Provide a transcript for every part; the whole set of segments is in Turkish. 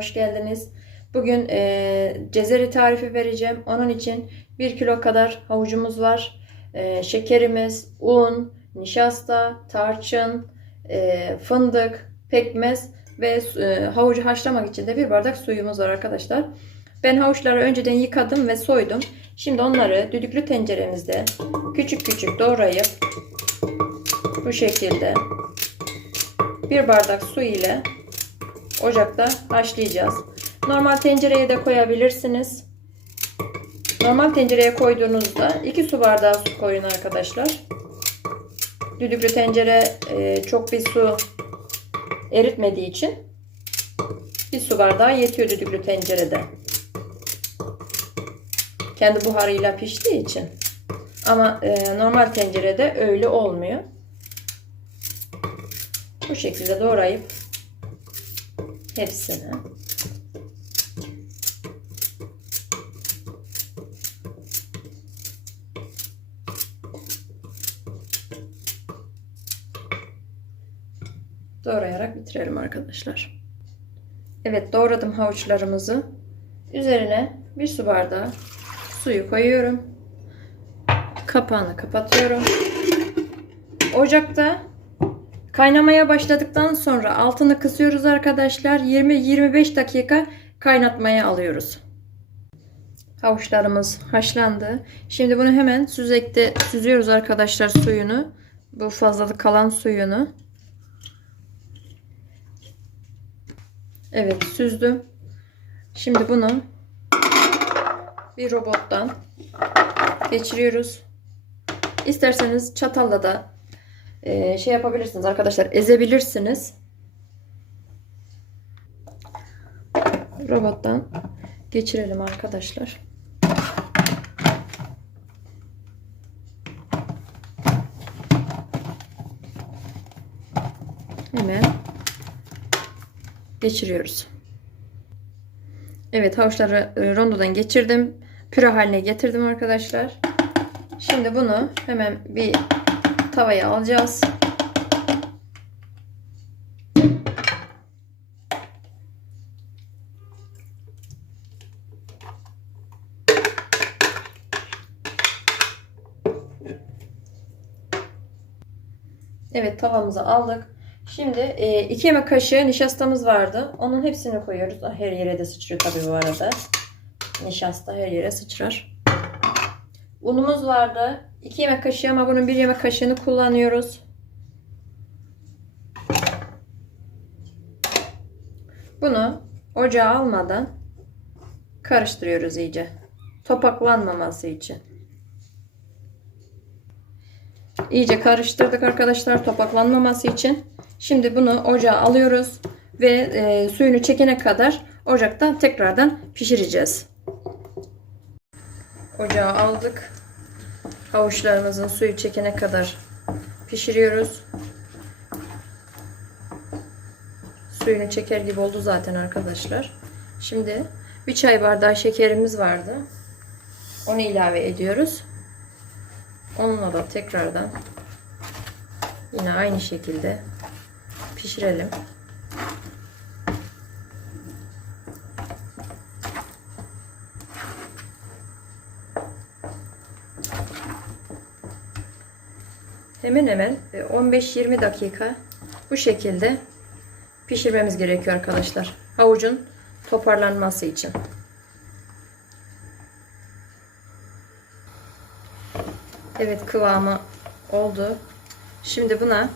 hoş geldiniz. Bugün e, cezeri tarifi vereceğim. Onun için 1 kilo kadar havucumuz var. E, şekerimiz, un, nişasta, tarçın, e, fındık, pekmez ve e, havucu haşlamak için de bir bardak suyumuz var arkadaşlar. Ben havuçları önceden yıkadım ve soydum. Şimdi onları düdüklü tenceremizde küçük küçük doğrayıp bu şekilde bir bardak su ile ocakta haşlayacağız. Normal tencereye de koyabilirsiniz. Normal tencereye koyduğunuzda 2 su bardağı su koyun arkadaşlar. Düdüklü tencere e, çok bir su eritmediği için bir su bardağı yetiyor düdüklü tencerede. Kendi buharıyla piştiği için. Ama e, normal tencerede öyle olmuyor. Bu şekilde doğrayıp hepsini doğrayarak bitirelim arkadaşlar. Evet doğradım havuçlarımızı. Üzerine bir su bardağı suyu koyuyorum. Kapağını kapatıyorum. Ocakta kaynamaya başladıktan sonra altını kısıyoruz arkadaşlar. 20-25 dakika kaynatmaya alıyoruz. Havuçlarımız haşlandı. Şimdi bunu hemen süzekte süzüyoruz arkadaşlar suyunu. Bu fazlalık kalan suyunu. Evet süzdüm. Şimdi bunu bir robottan geçiriyoruz. İsterseniz çatalla da e, şey yapabilirsiniz arkadaşlar ezebilirsiniz. Robottan geçirelim arkadaşlar. Hemen geçiriyoruz. Evet havuçları e, rondodan geçirdim. Püre haline getirdim arkadaşlar. Şimdi bunu hemen bir tavaya alacağız. Evet tavamızı aldık. Şimdi 2 yemek kaşığı nişastamız vardı. Onun hepsini koyuyoruz. Her yere de sıçrıyor tabii bu arada. Nişasta her yere sıçrar. Unumuz vardı. 2 yemek kaşığı ama bunun 1 yemek kaşığını kullanıyoruz. Bunu ocağa almadan karıştırıyoruz iyice. Topaklanmaması için. İyice karıştırdık arkadaşlar topaklanmaması için. Şimdi bunu ocağa alıyoruz ve e, suyunu çekene kadar ocakta tekrardan pişireceğiz. Ocağa aldık. Havuçlarımızın suyu çekene kadar pişiriyoruz. Suyunu çeker gibi oldu zaten arkadaşlar. Şimdi bir çay bardağı şekerimiz vardı. Onu ilave ediyoruz. Onunla da tekrardan yine aynı şekilde pişirelim. Hemen hemen 15-20 dakika bu şekilde pişirmemiz gerekiyor arkadaşlar. Havucun toparlanması için. Evet kıvamı oldu. Şimdi buna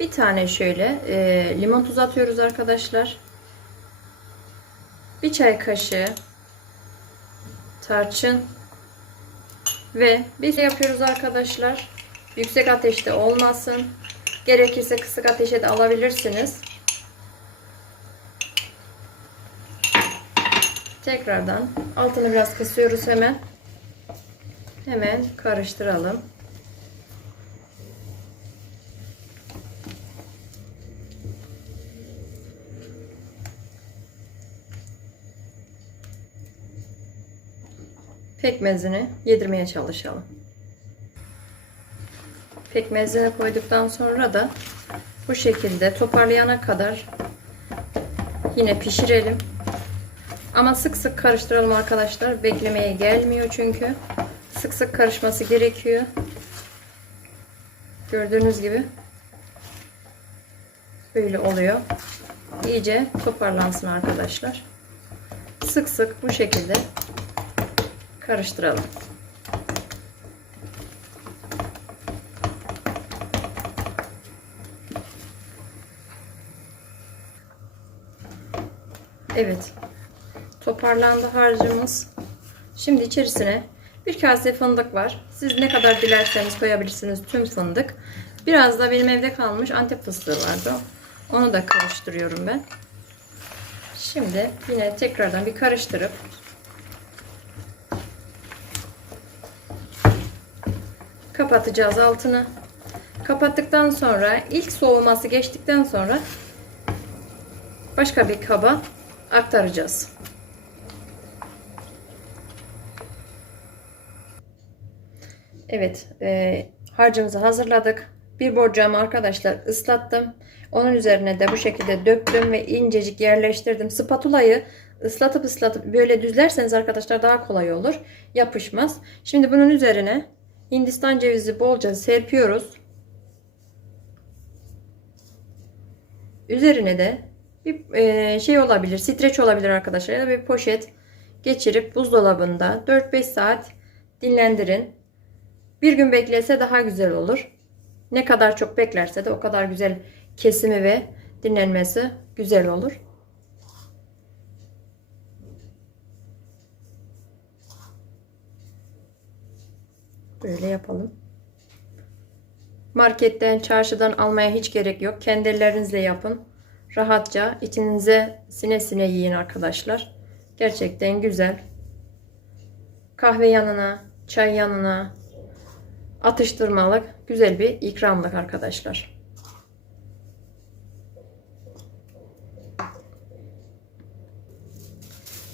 bir tane şöyle e, limon tuzu atıyoruz arkadaşlar. Bir çay kaşığı tarçın ve bir yapıyoruz arkadaşlar. Yüksek ateşte olmasın. Gerekirse kısık ateşe de alabilirsiniz. Tekrardan altını biraz kısıyoruz hemen. Hemen karıştıralım. Pekmezini yedirmeye çalışalım. Pekmezini koyduktan sonra da bu şekilde toparlayana kadar yine pişirelim. Ama sık sık karıştıralım arkadaşlar. Beklemeye gelmiyor çünkü. Sık sık karışması gerekiyor. Gördüğünüz gibi böyle oluyor. İyice toparlansın arkadaşlar. Sık sık bu şekilde karıştıralım. Evet. Toparlandı harcımız. Şimdi içerisine bir kase fındık var. Siz ne kadar dilerseniz koyabilirsiniz tüm fındık. Biraz da benim evde kalmış antep fıstığı vardı. Onu da karıştırıyorum ben. Şimdi yine tekrardan bir karıştırıp kapatacağız altını. Kapattıktan sonra ilk soğuması geçtikten sonra başka bir kaba aktaracağız. Evet, e, harcımızı hazırladık. Bir borcamı arkadaşlar ıslattım. Onun üzerine de bu şekilde döktüm ve incecik yerleştirdim. Spatulayı ıslatıp ıslatıp böyle düzlerseniz arkadaşlar daha kolay olur. Yapışmaz. Şimdi bunun üzerine Hindistan cevizi bolca serpiyoruz. Üzerine de bir e, şey olabilir, streç olabilir arkadaşlar ya da bir poşet geçirip buzdolabında 4-5 saat dinlendirin. Bir gün beklese daha güzel olur. Ne kadar çok beklerse de o kadar güzel kesimi ve dinlenmesi güzel olur. Böyle yapalım. Marketten, çarşıdan almaya hiç gerek yok. Kendi ellerinizle yapın. Rahatça içinize sine sine yiyin arkadaşlar. Gerçekten güzel. Kahve yanına, çay yanına, atıştırmalık güzel bir ikramlık arkadaşlar.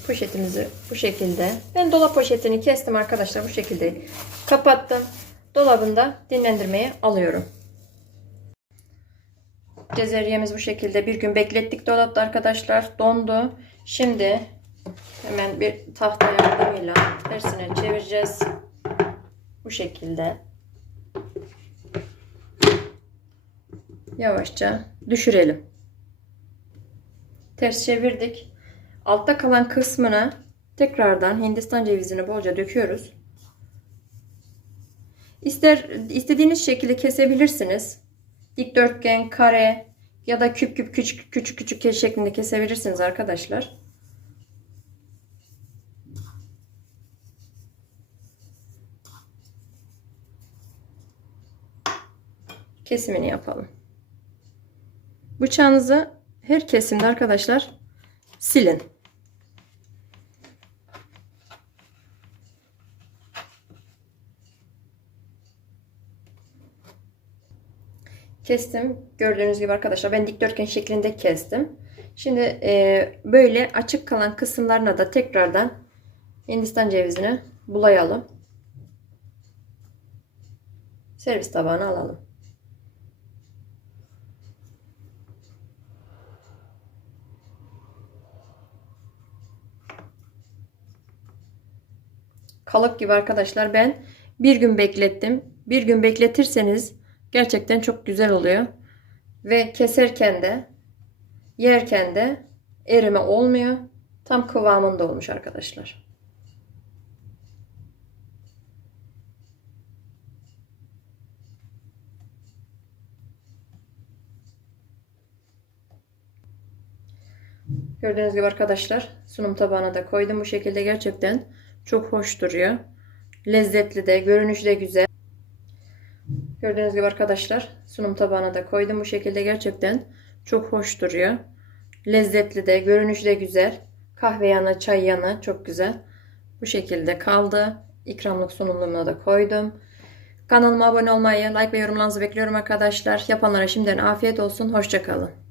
Poşetimizi bu şekilde. Ben dolap poşetini kestim arkadaşlar bu şekilde. Kapattım. Dolabında dinlendirmeye alıyorum. Cezeriyemiz bu şekilde bir gün beklettik dolapta arkadaşlar. Dondu. Şimdi hemen bir tahta yardımıyla tersine çevireceğiz. Bu şekilde. Yavaşça düşürelim. Ters çevirdik. Altta kalan kısmına tekrardan Hindistan cevizini bolca döküyoruz. İster istediğiniz şekilde kesebilirsiniz. Dikdörtgen, kare ya da küp küp küçük küçük küçük şeklinde kesebilirsiniz arkadaşlar. Kesimini yapalım. Bıçağınızı her kesimde arkadaşlar silin. Kestim. Gördüğünüz gibi arkadaşlar ben dikdörtgen şeklinde kestim. Şimdi e, böyle açık kalan kısımlarına da tekrardan Hindistan cevizini bulayalım. Servis tabağına alalım. Kalıp gibi arkadaşlar ben bir gün beklettim. Bir gün bekletirseniz Gerçekten çok güzel oluyor. Ve keserken de yerken de erime olmuyor. Tam kıvamında olmuş arkadaşlar. Gördüğünüz gibi arkadaşlar sunum tabağına da koydum. Bu şekilde gerçekten çok hoş duruyor. Lezzetli de, görünüşü de güzel. Gördüğünüz gibi arkadaşlar sunum tabağına da koydum. Bu şekilde gerçekten çok hoş duruyor. Lezzetli de, görünüşü de güzel. Kahve yanı, çay yanı çok güzel. Bu şekilde kaldı. İkramlık sunumluğuna da koydum. Kanalıma abone olmayı, like ve yorumlarınızı bekliyorum arkadaşlar. Yapanlara şimdiden afiyet olsun. Hoşçakalın.